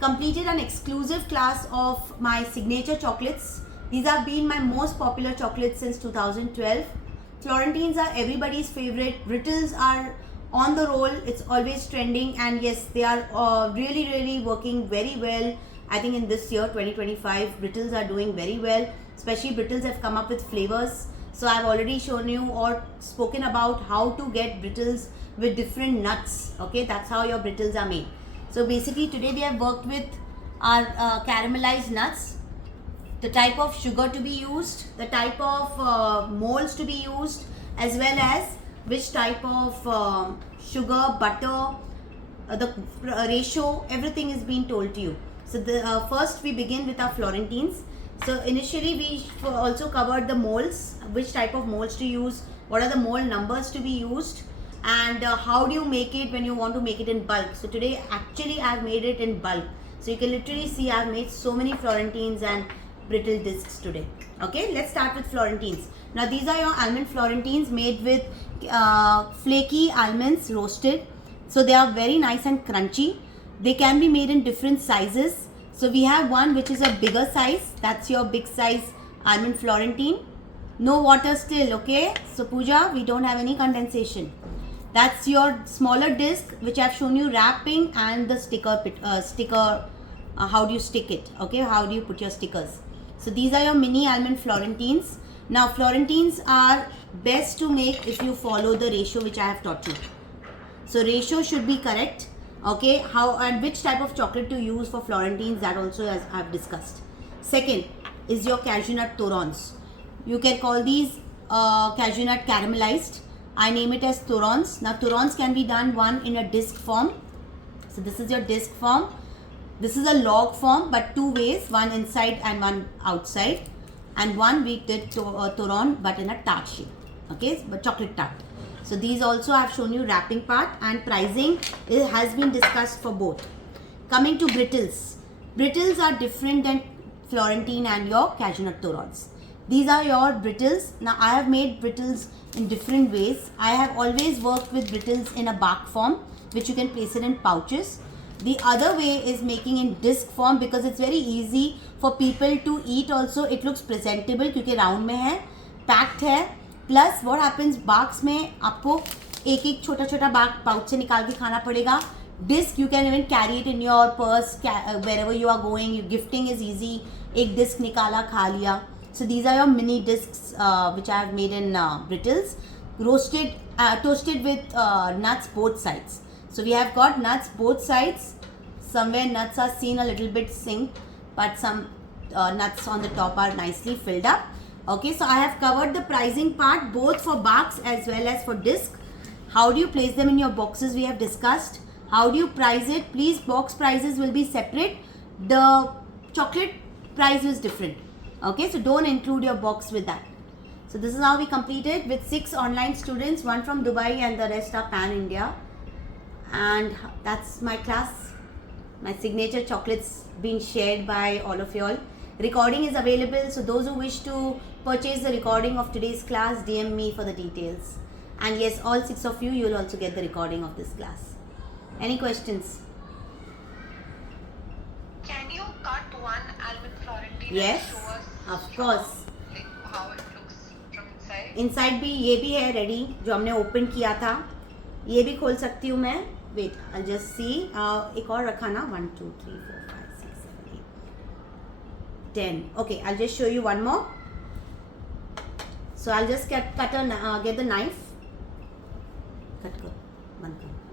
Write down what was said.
completed an exclusive class of my signature chocolates. These have been my most popular chocolates since 2012. Florentines are everybody's favorite. Brittles are on the roll. It's always trending, and yes, they are really working very well. I think in this year 2025, Brittles are doing very well. Especially Brittles have come up with flavors. So I've already shown you or spoken about how to get Brittles with different nuts. Okay, that's how your Brittles are made. So basically today we have worked with our caramelized nuts, the type of sugar to be used, the type of molds to be used, as well as which type of sugar, butter, the ratio, everything is being told to you. So first we begin with our Florentines. So initially we also covered the molds, which type of molds to use, what are the mold numbers to be used, and how do you make it when you want to make it in bulk. So today actually I have made it in bulk. So you can literally see I have made so many Florentines and brittle discs today. Okay, let's start with Florentines. Now these are your almond Florentines made with flaky almonds roasted. So they are very nice and crunchy. They can be made in different sizes. So we have one which is a bigger size. That's your big size almond Florentine. No water still, okay? So Pooja, we don't have any condensation. That's your smaller disc which I've shown you wrapping and the sticker, how do you stick it, okay? How do you put your stickers? So these are your mini almond Florentines. Now Florentines are best to make if you follow the ratio which I have taught you. So ratio should be correct. Okay, how and which type of chocolate to use for Florentines, that also as I have discussed. Second is your cashew nut torrons. You can call these cashew nut caramelized. I name it as torrons. Now torrons can be done one in a disc form. So this is your disc form. This is a log form, but two ways, one inside and one outside. And one we did torron but in a tart shape. Okay, but chocolate tart. So these also I have shown you wrapping part, and pricing has been discussed for both. Coming to brittles. Brittles are different than Florentine and your cashew nut torrons. These are your brittles. Now I have made brittles in different ways. I have always worked with brittles in a bark form, which you can place it in pouches. The other way is making in disc form because it's very easy for people to eat also. It looks presentable क्योंकि round में है, packed है. Plus what happens box में आपको एक एक छोटा छोटा बाग पाउच से निकाल के खाना पड़ेगा. Disc you can even carry it in your purse wherever you are going. Gifting is easy. एक डिस्क निकाला, खा लिया. So these are your mini discs which I have made in brittles, toasted with nuts both sides. So we have got nuts both sides. Somewhere nuts are seen a little bit sink, but some nuts on the top are nicely filled up. Okay, so I have covered the pricing part both for barks as well as for disc. How do you place them in your boxes we have discussed. How do you price it? Please, box prices will be separate. The chocolate price is different. Okay, so don't include your box with that. So this is how we completed with 6 online students, one from Dubai and the rest are pan India. And that's my class. My signature chocolates being shared by all of you all. Recording is available, so those who wish to purchase the recording of today's class, DM me for the details. And yes, all 6 of you, you will also get the recording of this class. Any questions? Can you cut one almond Florentine Yes, and show us of course. like how it looks from inside? Inside भी ये भी है ready, जो हमने open किया था. ये भी खोल सकती हूँ मैं. Wait, I'll just see. एक और रखा ना. 1, 2, 3, 4, 5, 6, 7, 8, 10. Okay, I'll just show you one more. So I'll just get the knife. Cut karo, band karo.